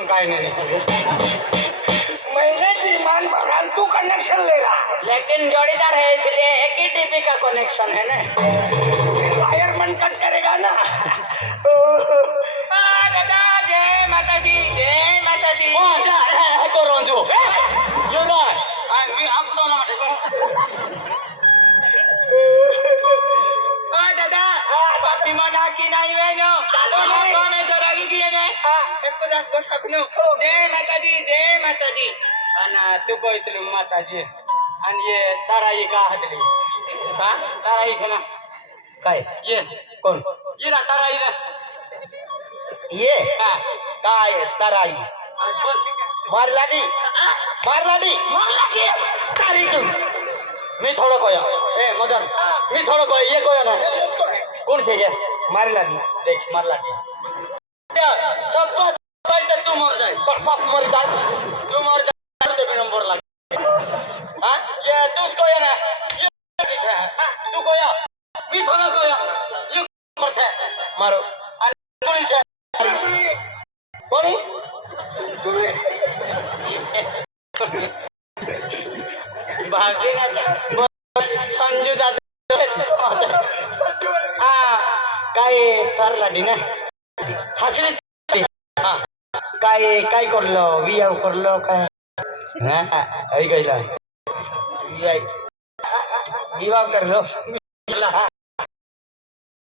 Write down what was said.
मग काय नाही महीने की ईमान भरान तू कनेक्शन ले रहा लेकिन जोड़ीदार है इसलिए एक ही टीपी का कनेक्शन है ना वायरमैन कट करेगा ना दादा जय माता दी जय माता दी करो जो दादा पापी मना की नाही वेनो कोणे जरा गिगले ने एक दास गोटकनु जय माताजी आणि तू कोइतली माताजी आणि ये ताराई का हदली हा ताराई छे ना काय ये कोण ये ना ताराई ना ये हा काय ताराई मारलाडी तारी तू मी थोडं कोया ए मदन मी थोडं कोया ये कोया ना कोण छे ये मारलाडी देख मारलाडी शपथ पाहिजे तू मर जाय बाप मर जाय तू मर जाय तो नंबर लाग हां ये तू कोया ना ये तू कोया मी थोडं कोया ये मर छे मारो आणि कोणी छे कोणी भागी ना संजू दादा हा काय तारलाडी ना हसली हा काय करलं वियाव करलं काय हा ऐकायला विवाह करलो हा